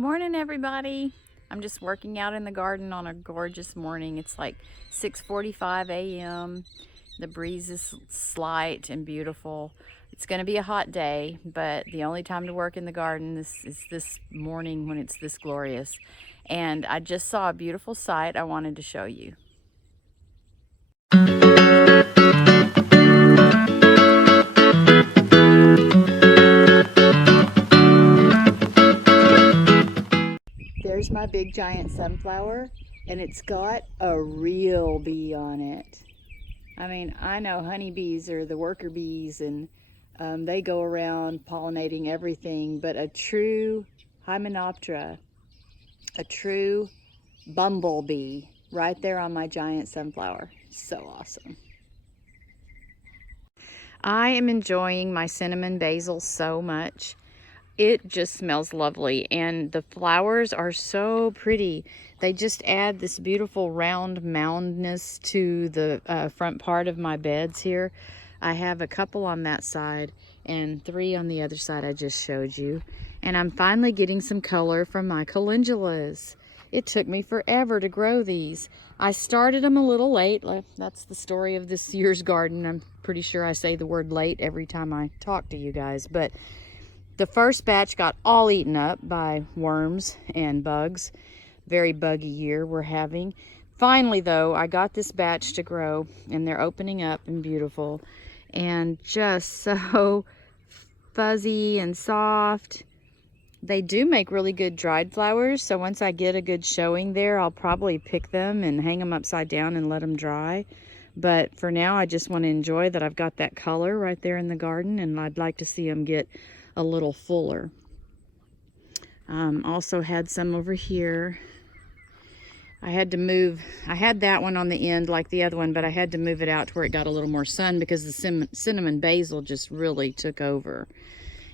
Morning, everybody. I'm just working out in the garden on a gorgeous morning. It's like 6:45 a.m. The breeze is slight and beautiful. It's going to be a hot day, but the only time to work in the garden is this morning when it's this glorious. And I just saw a beautiful sight I wanted to show you. There's my big giant sunflower, and it's got a real bee on it. I mean, I know honeybees are the worker bees, and they go around pollinating everything, but a true Hymenoptera, a true bumblebee, right there on my giant sunflower. So awesome. I am enjoying my cinnamon basil so much. It just smells lovely, and the flowers are so pretty. They just add this beautiful round moundness to the front part of my beds here. I have a couple on that side and 3 on the other side I just showed you. And I'm finally getting some color from my calendulas. It took me forever to grow these. I started them a little late. That's the story of this year's garden. I'm pretty sure I say the word late every time I talk to you guys, but the first batch got all eaten up by worms and bugs. Very buggy year we're having. Finally, though, I got this batch to grow, and they're opening up and beautiful and just so fuzzy and soft. They do make really good dried flowers, so once I get a good showing there, I'll probably pick them and hang them upside down and let them dry. But for now, I just want to enjoy that I've got that color right there in the garden, and I'd like to see them get a little fuller. Also had some over here. I had to move, I had that one on the end like the other one, but I had to move it out to where it got a little more sun because the cinnamon basil just really took over.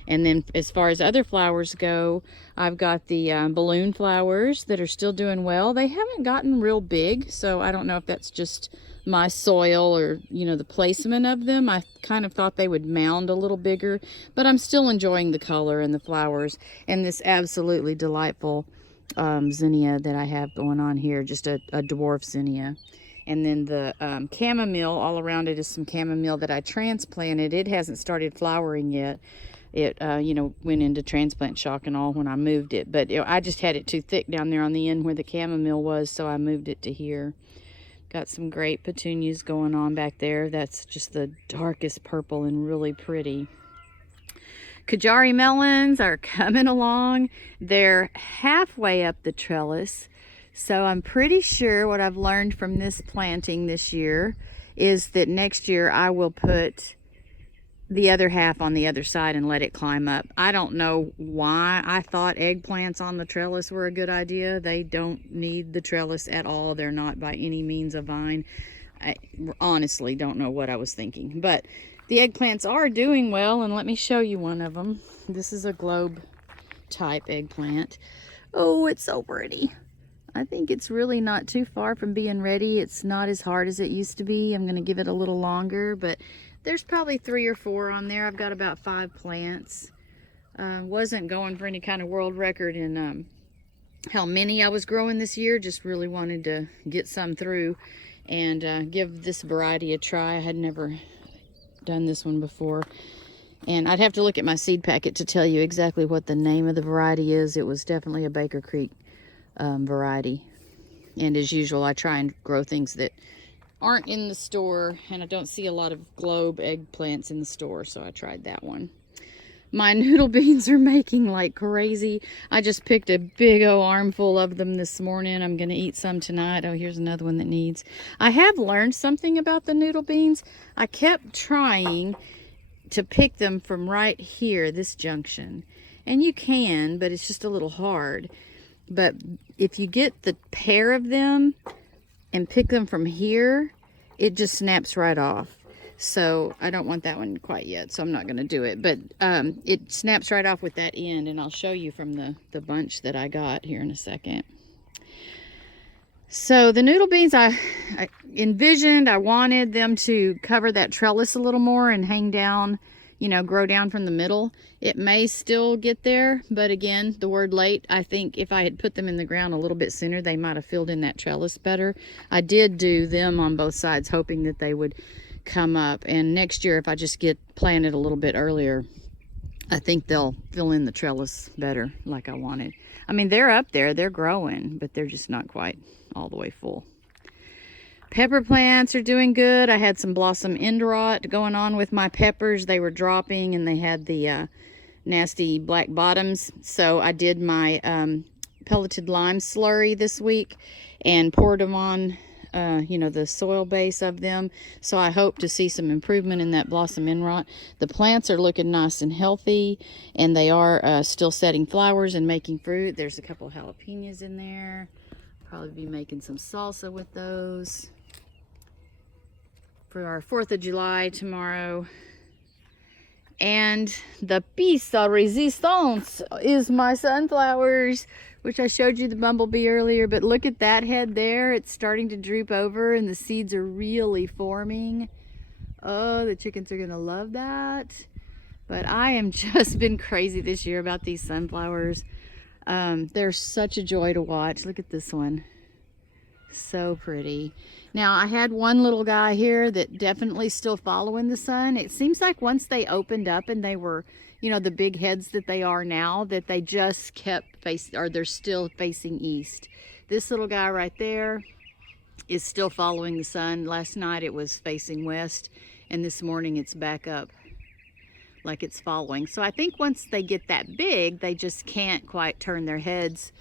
And then as far as other flowers go, I've got the balloon flowers that are still doing well. They haven't gotten real big, so I don't know if that's just my soil or, you know, the placement of them. I kind of thought they would mound a little bigger, but I'm still enjoying the color and the flowers and this absolutely delightful zinnia that I have going on here, just a dwarf zinnia. And then the chamomile, all around it is some chamomile that I transplanted. It hasn't started flowering yet. It, you know, went into transplant shock and all when I moved it. But I just had it too thick down there on the end where the chamomile was, so I moved it to here. Got some great petunias going on back there. That's just the darkest purple and really pretty. Kajari melons are coming along. They're halfway up the trellis. So I'm pretty sure what I've learned from this planting this year is that next year I will put the other half on the other side and let it climb up. I don't know why I thought eggplants on the trellis were a good idea. They don't need the trellis at all. They're not by any means a vine. I honestly don't know what I was thinking, but the eggplants are doing well, and let me show you one of them. This is a globe type eggplant. Oh, it's so pretty. I think it's really not too far from being ready. It's not as hard as it used to be. I'm going to give it a little longer, but there's probably 3 or 4 on there. I've got about 5 plants. Wasn't going for any kind of world record in how many I was growing this year. Just really wanted to get some through and give this variety a try. I had never done this one before. And I'd have to look at my seed packet to tell you exactly what the name of the variety is. It was definitely a Baker Creek variety. And as usual, I try and grow things that aren't in the store, and I don't see a lot of globe eggplants in the store, so I tried that one. My noodle beans are making like crazy. I just picked a big old armful of them this morning. I'm going to eat some tonight. Oh, here's another one that needs. I have learned something about the noodle beans. I kept trying to pick them from right here, this junction. And you can, but it's just a little hard. But if you get the pair of them and pick them from here, it just snaps right off. So I don't want that one quite yet, so I'm not going to do it. But it snaps right off with that end, and I'll show you from the bunch that I got here in a second. So the noodle beans, I envisioned, I wanted them to cover that trellis a little more and hang down, you know, grow down from the middle. It may still get there, but again, the word late, I think if I had put them in the ground a little bit sooner, they might have filled in that trellis better. I did do them on both sides, hoping that they would come up. And next year, if I just get planted a little bit earlier, I think they'll fill in the trellis better like I wanted. I mean, they're up there, they're growing, but they're just not quite all the way full. Pepper plants are doing good. I had some blossom end rot going on with my peppers. They were dropping and they had the nasty black bottoms. So I did my pelleted lime slurry this week and poured them on, you know, the soil base of them. So I hope to see some improvement in that blossom end rot. The plants are looking nice and healthy, and they are still setting flowers and making fruit. There's a couple jalapenos in there. Probably be making some salsa with those for our 4th of July tomorrow. And the piece de resistance is my sunflowers, which I showed you the bumblebee earlier, but look at that head there. It's starting to droop over and the seeds are really forming. Oh, the chickens are gonna love that. But I am just been crazy this year about these sunflowers. They're such a joy to watch. Look at this one. So pretty. Now I had one little guy here that definitely still following the sun. It seems like once they opened up and they were, you know, the big heads that they are now, that they just kept facing, or they're still facing east. This little guy right there is still following the sun. Last night it was facing west, and this morning it's back up like it's following. So I think once they get that big, they just can't quite turn their heads.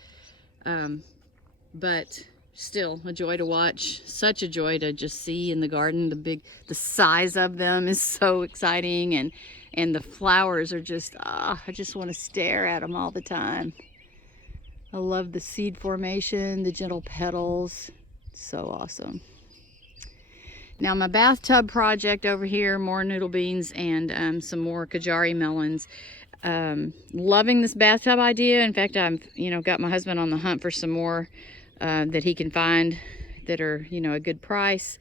But still a joy to watch. Such a joy to just see in the garden. The size of them is so exciting, and the flowers are just, I just want to stare at them all the time. I love the seed formation, the gentle petals. So awesome. Now my bathtub project over here, more noodle beans and some more Kajari melons. Loving this bathtub idea. In fact, I've, you know, got my husband on the hunt for some more that he can find that are, you know, a good price.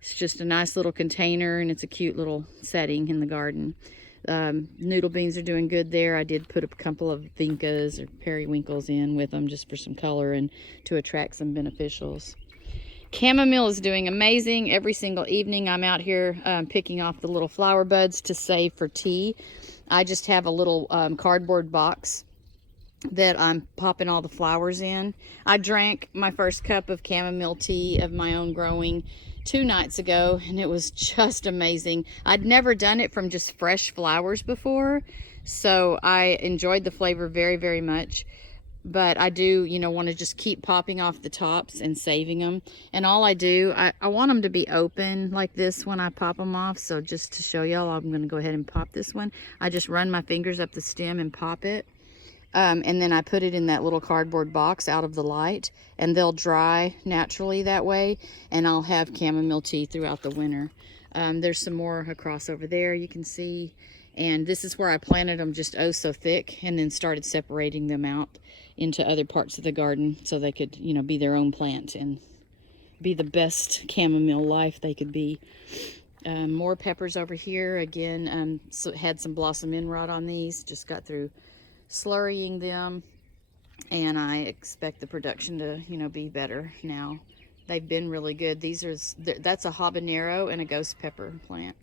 It's just a nice little container, and it's a cute little setting in the garden. Noodle beans are doing good there. I did put a couple of vincas or periwinkles in with them just for some color and to attract some beneficials. Chamomile is doing amazing. Every single evening I'm out here picking off the little flower buds to save for tea. I just have a little cardboard box that I'm popping all the flowers in. I drank my first cup of chamomile tea of my own growing 2 nights ago, and it was just amazing. I'd never done it from just fresh flowers before, so I enjoyed the flavor very, very much. But I do, you know, want to just keep popping off the tops and saving them. And all I do, I want them to be open like this when I pop them off. So just to show y'all, I'm going to go ahead and pop this one. I just run my fingers up the stem and pop it. And then I put it in that little cardboard box out of the light, and they'll dry naturally that way, and I'll have chamomile tea throughout the winter. There's some more across over there you can see, and this is where I planted them just oh so thick, and then started separating them out into other parts of the garden so they could, you know, be their own plant and be the best chamomile life they could be. More peppers over here again. So had some blossom end rot on these, just got through slurrying them, and I expect the production to, you know, be better now. They've been really good. That's a habanero and a ghost pepper plant.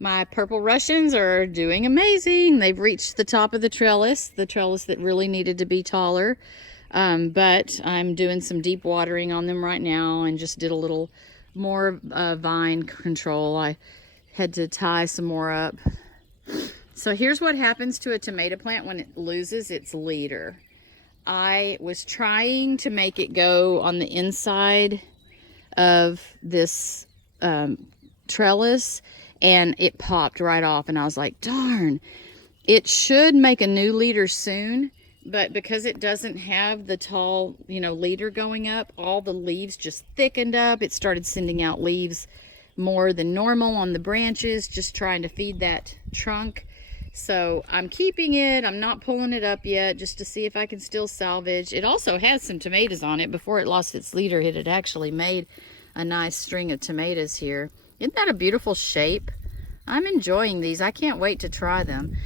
My purple Russians are doing amazing. They've reached the top of the trellis that really needed to be taller, but I'm doing some deep watering on them right now, and just did a little more vine control. I had to tie some more up. So here's what happens to a tomato plant when it loses its leader. I was trying to make it go on the inside of this trellis, and it popped right off, and I was like, darn. It should make a new leader soon, but because it doesn't have the tall, you know, leader going up, all the leaves just thickened up. It started sending out leaves more than normal on the branches, just trying to feed that trunk. So I'm keeping it. I'm not pulling it up yet, just to see if I can still salvage. It also has some tomatoes on it. Before it lost its leader, it had actually made a nice string of tomatoes here. Isn't that a beautiful shape? I'm enjoying these. I can't wait to try them.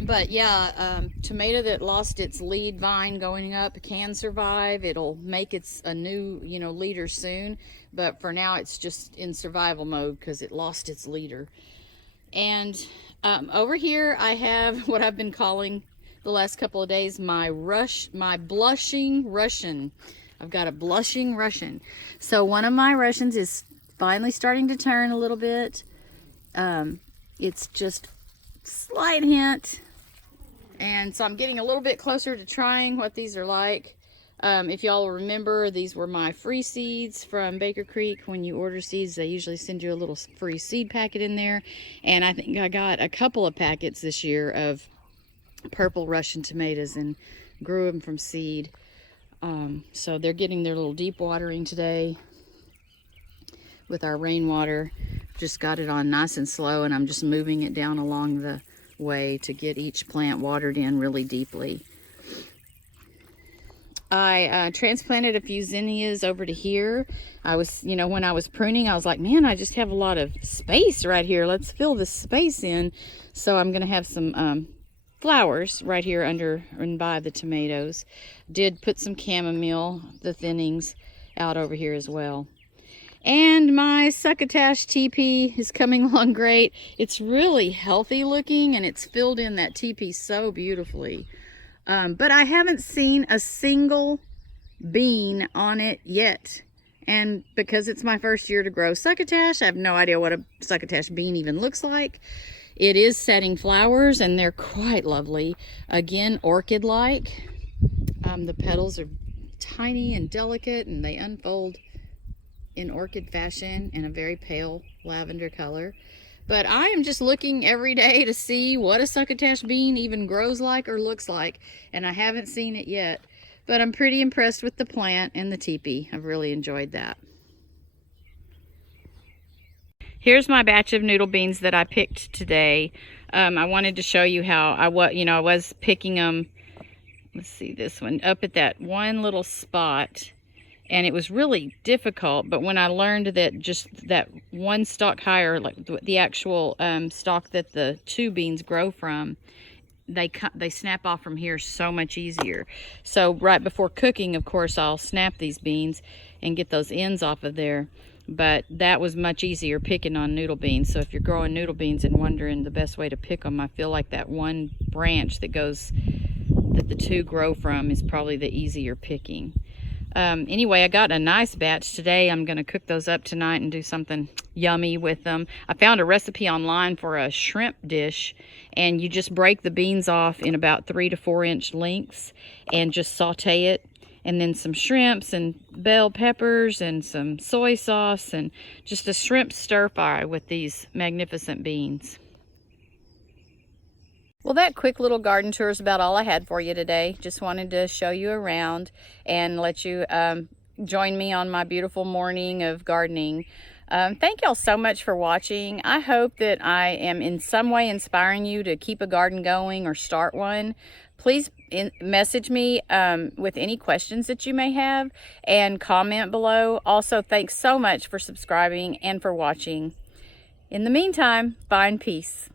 But yeah, tomato that lost its lead vine going up can survive. It'll make a new, leader soon. But for now, it's just in survival mode because it lost its leader. And over here, I have what I've been calling the last couple of days my blushing Russian. I've got a blushing Russian. So one of my Russians is finally starting to turn a little bit. It's just slight hint. And so I'm getting a little bit closer to trying what these are like. If y'all remember, these were my free seeds from Baker Creek. When you order seeds, they usually send you a little free seed packet in there. And I think I got a couple of packets this year of purple Russian tomatoes and grew them from seed. So they're getting their little deep watering today with our rainwater. Just got it on nice and slow, and I'm just moving it down along the way to get each plant watered in really deeply. I transplanted a few zinnias over to here. I was, when I was pruning, I was like, man, I just have a lot of space right here. Let's fill this space in. So I'm going to have some flowers right here under and by the tomatoes. Did put some chamomile, the thinnings, out over here as well. And my succotash teepee is coming along great. It's really healthy looking, and it's filled in that teepee so beautifully. But I haven't seen a single bean on it yet. And because it's my first year to grow succotash, I have no idea what a succotash bean even looks like. It is setting flowers, and they're quite lovely. Again, orchid-like. The petals are tiny and delicate, and they unfold in orchid fashion in a very pale lavender color. But I am just looking every day to see what a succotash bean even grows like or looks like, and I haven't seen it yet. But I'm pretty impressed with the plant and the teepee. I've really enjoyed that. Here's my batch of noodle beans that I picked today. I wanted to show you how I was picking them. Let's see, this one up at that one little spot. And it was really difficult, but when I learned that just that one stalk higher, like the actual stalk that the two beans grow from, they snap off from here so much easier. So right before cooking, of course, I'll snap these beans and get those ends off of there. But that was much easier picking on noodle beans. So if you're growing noodle beans and wondering the best way to pick them, I feel like that one branch that the two grow from is probably the easier picking. Anyway, I got a nice batch today. I'm going to cook those up tonight and do something yummy with them. I found a recipe online for a shrimp dish, and you just break the beans off in about 3 to 4 inch lengths and just saute it, and then some shrimps and bell peppers and some soy sauce and just a shrimp stir fry with these magnificent beans. Well, that quick little garden tour is about all I had for you today. Just wanted to show you around and let you join me on my beautiful morning of gardening. Thank y'all so much for watching. I hope that I am in some way inspiring you to keep a garden going or start one. Please message me with any questions that you may have and comment below. Also, thanks so much for subscribing and for watching. In the meantime, find peace.